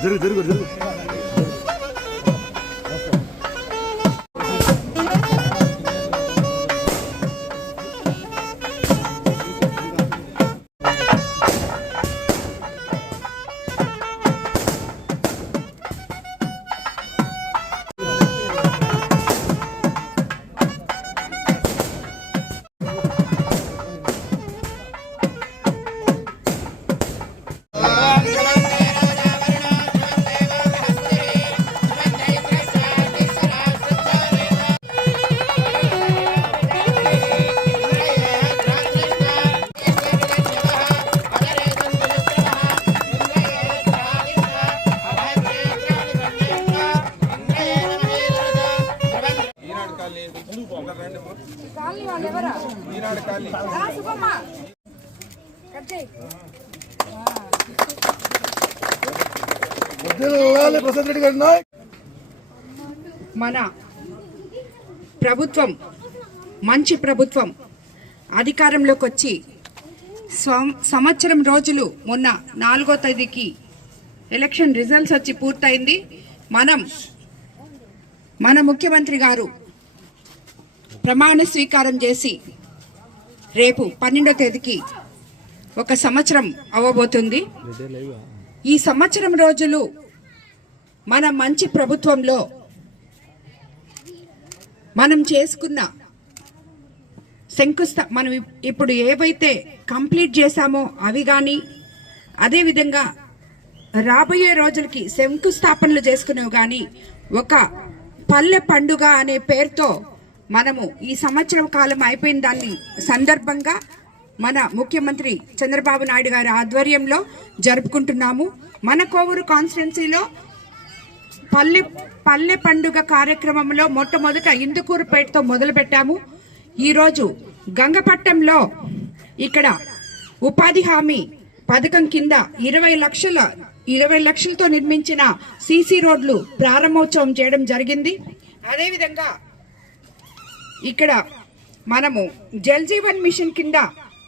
들어 들어 들어 మన ప్రభుత్వం మంచి ప్రభుత్వం అధికారంలోకి వచ్చి స్వం- సంవత్సరం రోజులు మొన్న నాలుగో తేదీకి ఎలక్షన్ రిజల్ట్స్ వచ్చి పూర్తయింది. మనం మన ముఖ్యమంత్రి గారు ప్రమాణ స్వీకారం చేసి రేపు పన్నెండో తేదీకి ఒక సంవత్సరం అవ్వబోతుంది. ఈ సంవత్సరం రోజులు మన మంచి ప్రభుత్వంలో మనం చేసుకున్న శంకుస్థ మనం ఇప్పుడు ఏవైతే కంప్లీట్ చేశామో అవి కానీ అదేవిధంగా రాబోయే రోజులకి శంకుస్థాపనలు చేసుకునేవి కానీ ఒక పల్లె పండుగ అనే పేరుతో మనము ఈ సంవత్సరం కాలం అయిపోయిన దాన్ని సందర్భంగా మన ముఖ్యమంత్రి చంద్రబాబు నాయుడు గారి ఆధ్వర్యంలో జరుపుకుంటున్నాము. మన కోవూరు కాన్స్టిట్యున్సీలో పల్లె పల్లె పండుగ కార్యక్రమంలో మొట్టమొదట ఇందుకూరుపేటతో మొదలు పెట్టాము ఈరోజు గంగపట్నంలో ఇక్కడ ఉపాధి హామీ పథకం కింద ఇరవై లక్షల ఇరవై లక్షలతో నిర్మించిన సీసీ రోడ్లు ప్రారంభోత్సవం చేయడం జరిగింది. అదేవిధంగా ఇక్కడ మనము జల్ జీవన్ మిషన్ కింద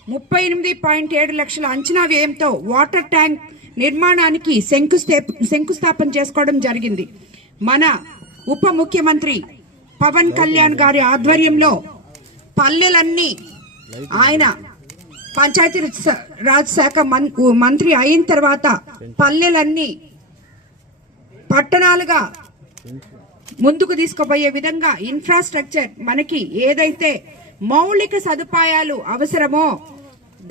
ముప్పై ఎనిమిది పాయింట్ ఏడు లక్షల అంచనా వ్యయంతో వాటర్ ట్యాంక్ నిర్మాణానికి శంకుస్థే శంకుస్థాపన చేసుకోవడం జరిగింది. మన ఉప ముఖ్యమంత్రి పవన్ కళ్యాణ్ గారి ఆధ్వర్యంలో పల్లెలన్నీ ఆయన పంచాయతీ రాజ్ శాఖ మన్- మంత్రి అయిన తర్వాత పల్లెలన్నీ పట్టణాలుగా ముందుకు తీసుకుపోయే విధంగా ఇన్ఫ్రాస్ట్రక్చర్ మనకి ఏదైతే మౌలిక సదుపాయాలు అవసరమో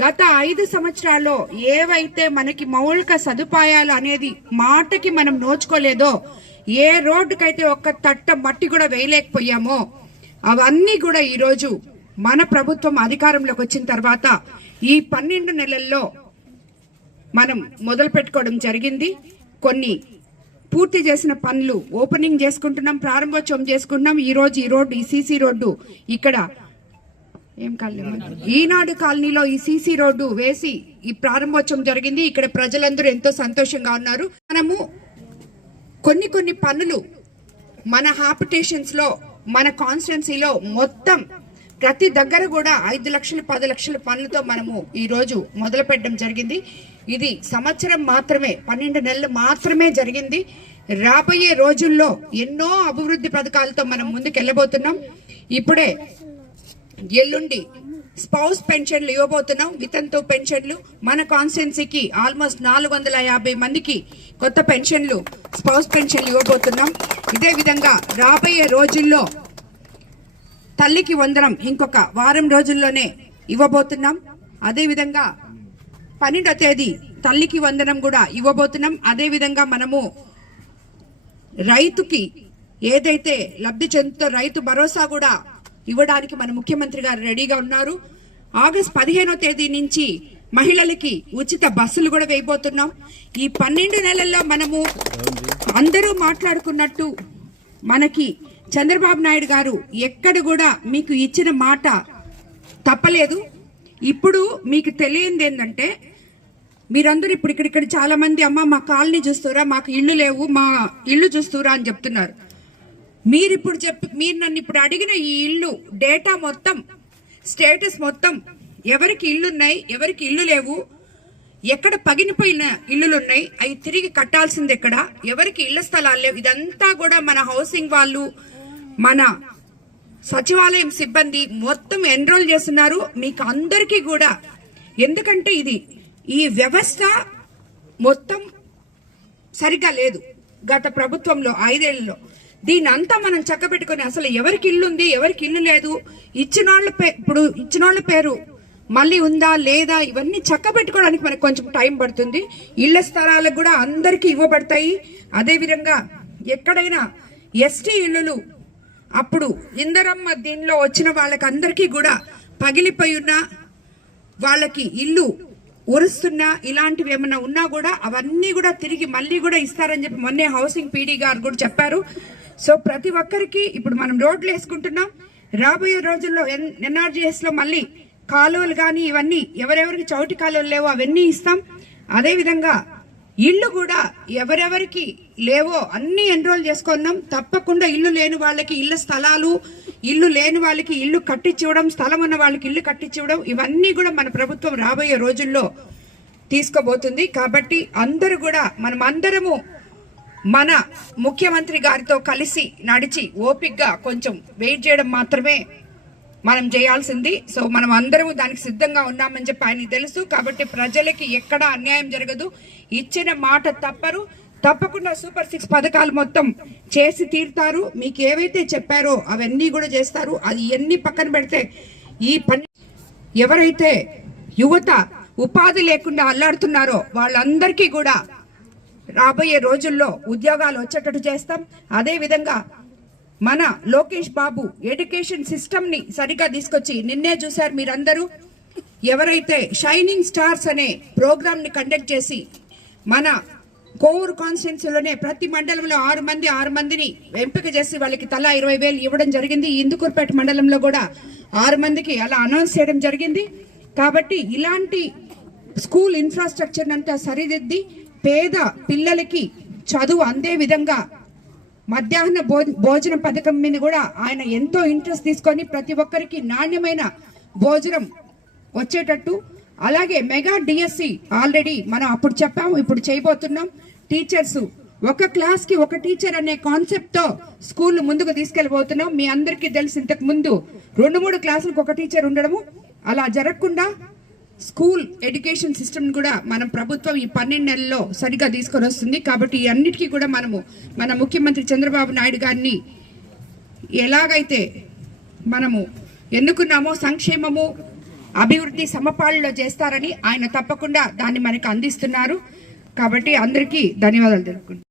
గత ఐదు సంవత్సరాల్లో ఏవైతే మనకి మౌలిక సదుపాయాలు అనేది మాటకి మనం నోచుకోలేదో ఏ రోడ్డుకైతే ఒక్క తట్ట మట్టి కూడా వేయలేకపోయామో అవన్నీ కూడా ఈరోజు మన ప్రభుత్వం అధికారంలోకి వచ్చిన తర్వాత ఈ పన్నెండు నెలల్లో మనం మొదలు పెట్టుకోవడం జరిగింది. కొన్ని పూర్తి చేసిన పనులు ఓపెనింగ్ చేసుకుంటున్నాం ప్రారంభోత్సవం చేసుకుంటున్నాం. ఈ రోజు ఈ రోడ్డు ఈ సీసీ రోడ్డు ఇక్కడ ఏం కాలనీ ఈనాడు కాలనీలో ఈ సీసీ రోడ్డు వేసి ఈ ప్రారంభోత్సవం జరిగింది. ఇక్కడ ప్రజలందరూ ఎంతో సంతోషంగా ఉన్నారు. మనము కొన్ని కొన్ని పనులు మన హాపిటేషన్స్లో మన కాన్స్టిట్యున్సీలో మొత్తం ప్రతి దగ్గర కూడా ఐదు లక్షలు పది లక్షల పనులతో మనము ఈ రోజు మొదలు పెట్టడం జరిగింది. ఇది సంవత్సరం మాత్రమే పన్నెండు నెలలు మాత్రమే జరిగింది. రాబోయే రోజుల్లో ఎన్నో అభివృద్ధి పథకాలతో మనం ముందుకు వెళ్ళబోతున్నాం ఇప్పుడే ఎల్లుండి స్పౌస్ పెన్షన్లు ఇవ్వబోతున్నాం. వితంతు పెన్షన్లు మన కాన్స్టిట్యున్సీకి ఆల్మోస్ట్ నాలుగు వందల యాభై మందికి కొత్త పెన్షన్లు స్పౌస్ పెన్షన్లు ఇవ్వబోతున్నాం. ఇదే విధంగా రాబోయే రోజుల్లో తల్లికి వందనం ఇంకొక వారం రోజుల్లోనే ఇవ్వబోతున్నాం. అదేవిధంగా పన్నెండో తేదీ తల్లికి వందనం కూడా ఇవ్వబోతున్నాం. అదే విధంగా మనము రైతుకి ఏదైతే లబ్ధి చెందుతో రైతు భరోసా కూడా ఇవ్వడానికి మన ముఖ్యమంత్రి గారు రెడీగా ఉన్నారు. ఆగస్ట్ పదిహేనో తేదీ నుంచి మహిళలకి ఉచిత బస్సులు కూడా వేయబోతున్నాం. ఈ పన్నెండు నెలల్లో మనము అందరూ మాట్లాడుకున్నట్టు మనకి చంద్రబాబు నాయుడు గారు ఎక్కడ కూడా మీకు ఇచ్చిన మాట తప్పలేదు. ఇప్పుడు మీకు తెలియంది ఏంటంటే మీరందరూ ఇప్పుడు ఇక్కడ ఇక్కడ చాలా మంది అమ్మ మా కాలనీ చూస్తురా మాకు ఇల్లు లేవు మా ఇల్లు చూస్తురా అని చెప్తున్నారు. మీరు ఇప్పుడు చెప్పి మీరు నన్ను ఇప్పుడు అడిగిన ఈ ఇల్లు డేటా మొత్తం స్టేటస్ మొత్తం ఎవరికి ఇల్లు ఉన్నాయి ఎవరికి ఇల్లు లేవు ఎక్కడ పగిలిపోయిన ఇల్లులు ఉన్నాయి అవి తిరిగి కట్టాల్సింది ఎక్కడ ఎవరికి ఇళ్ళ స్థలాలు లేవు ఇదంతా కూడా మన హౌసింగ్ వాళ్ళు మన సచివాలయం సిబ్బంది మొత్తం ఎన్రోల్ చేస్తున్నారు. మీకు అందరికీ కూడా ఎందుకంటే ఇది ఈ వ్యవస్థ మొత్తం సరిగ్గా లేదు. గత ప్రభుత్వంలో ఐదేళ్ళలో. దీని అంతా మనం చక్కబెట్టుకొని అసలు ఎవరికి ఇల్లు ఉంది ఎవరికి ఇల్లు లేదు? ఇచ్చినోళ్ళ పే ఇప్పుడు ఇచ్చిన వాళ్ళ పేరు మళ్ళీ ఉందా లేదా? ఇవన్నీ చక్కబెట్టుకోవడానికి మనకు కొంచెం టైం పడుతుంది. ఇళ్ళ స్థలాలకు కూడా అందరికీ ఇవ్వబడతాయి. అదేవిధంగా ఎక్కడైనా ఎస్టీ ఇల్లులు అప్పుడు ఇందరమ్మ దీనిలో వచ్చిన వాళ్ళకి అందరికీ కూడా పగిలిపోయి ఉన్న వాళ్ళకి ఇల్లు ఉరుస్తున్నా ఇలాంటివి ఏమైనా ఉన్నా కూడా అవన్నీ కూడా తిరిగి మళ్ళీ కూడా ఇస్తారని చెప్పి మొన్నే హౌసింగ్ పీడీ గారు కూడా చెప్పారు. సో ప్రతి ఒక్కరికి ఇప్పుడు మనం రోడ్లు వేసుకుంటున్నాం. రాబోయే రోజుల్లో ఎన్ఆర్జీఎస్లో మళ్ళీ కాలువలు కానీ ఇవన్నీ ఎవరెవరికి చౌటి కాలువలు లేవో అవన్నీ ఇస్తాం. అదేవిధంగా ఇళ్ళు ఇల్లు కూడా ఎవరెవరికి లేవో అన్ని ఎన్రోల్ చేసుకున్నాం. తప్పకుండా ఇల్లు లేని వాళ్ళకి ఇళ్ళ స్థలాలు ఇల్లు లేని వాళ్ళకి ఇల్లు కట్టించివ్వడం స్థలం ఉన్న వాళ్ళకి ఇల్లు కట్టించివ్వడం ఇవన్నీ కూడా మన ప్రభుత్వం రాబోయే రోజుల్లో తీసుకోబోతుంది కాబట్టి అందరూ కూడా మనం అందరము మన ముఖ్యమంత్రి గారితో కలిసి నడిచి ఓపిక్గా కొంచెం వెయిట్ చేయడం మాత్రమే మనం చేయాల్సింది. సో మనం అందరము దానికి సిద్ధంగా ఉన్నామని చెప్పి ఆయనకి తెలుసు. కాబట్టి ప్రజలకి ఎక్కడ అన్యాయం జరగదు. ఇచ్చిన మాట తప్పరు. తప్పకుండా సూపర్ సిక్స్ పథకాలు మొత్తం చేసి తీరుతారు. మీకు ఏవైతే చెప్పారో అవన్నీ కూడా చేస్తారు. అది ఎన్ని పక్కన పెడితే ఈ పని ఎవరైతే యువత ఉపాధి లేకుండా అల్లాడుతున్నారో వాళ్ళందరికీ కూడా రాబోయే రోజుల్లో ఉద్యోగాలు వచ్చేటట్టు చేస్తాం. అదేవిధంగా మన లోకేష్ బాబు ఎడ్యుకేషన్ సిస్టమ్ని సరిగా తీసుకొచ్చి నిన్నే చూశారు మీరందరూ. ఎవరైతే షైనింగ్ స్టార్స్ అనే ప్రోగ్రామ్ని కండక్ట్ చేసి మన కోవూరు కాన్స్టిట్యున్సీలోనే ప్రతి మండలంలో ఆరు మంది ఆరు మందిని ఎంపిక చేసి వాళ్ళకి తలా ఇరవై వేలు ఇవ్వడం జరిగింది. ఇందుకూరుపేట మండలంలో కూడా ఆరు మందికి అలా అనౌన్స్ చేయడం జరిగింది. కాబట్టి ఇలాంటి స్కూల్ ఇన్ఫ్రాస్ట్రక్చర్ అంతా సరిదిద్ది పేద పిల్లలకి చదువు అందే విధంగా మధ్యాహ్న భో భోజన పథకం మీద కూడా ఆయన ఎంతో ఇంట్రెస్ట్ తీసుకొని ప్రతి ఒక్కరికి నాణ్యమైన భోజనం వచ్చేటట్టు అలాగే మెగా డిఎస్సి ఆల్రెడీ మనం అప్పుడు చెప్పాము ఇప్పుడు చేయబోతున్నాం. టీచర్స్ ఒక క్లాస్కి ఒక టీచర్ అనే కాన్సెప్ట్తో స్కూల్ ముందుకు తీసుకెళ్ళిపోతున్నాం మీ అందరికీ తెలిసి ఇంతకు ముందు రెండు మూడు క్లాసులకు ఒక టీచర్ ఉండడము. అలా జరగకుండా స్కూల్ ఎడ్యుకేషన్ సిస్టమ్ కూడా మనం ప్రభుత్వం ఈ పన్నెండు నెలల్లో సరిగా తీసుకొని వస్తుంది. కాబట్టి ఈ అన్నిటికీ కూడా మనము మన ముఖ్యమంత్రి చంద్రబాబు నాయుడు గారిని ఎలాగైతే మనము ఎన్నుకున్నామో సంక్షేమము అభివృద్ధి సమపాళ్ళలో చేస్తారని ఆయన తప్పకుండా దాన్ని మనకు అందిస్తున్నారు. కాబట్టి అందరికీ ధన్యవాదాలు తెలుపుకుంటున్నాను.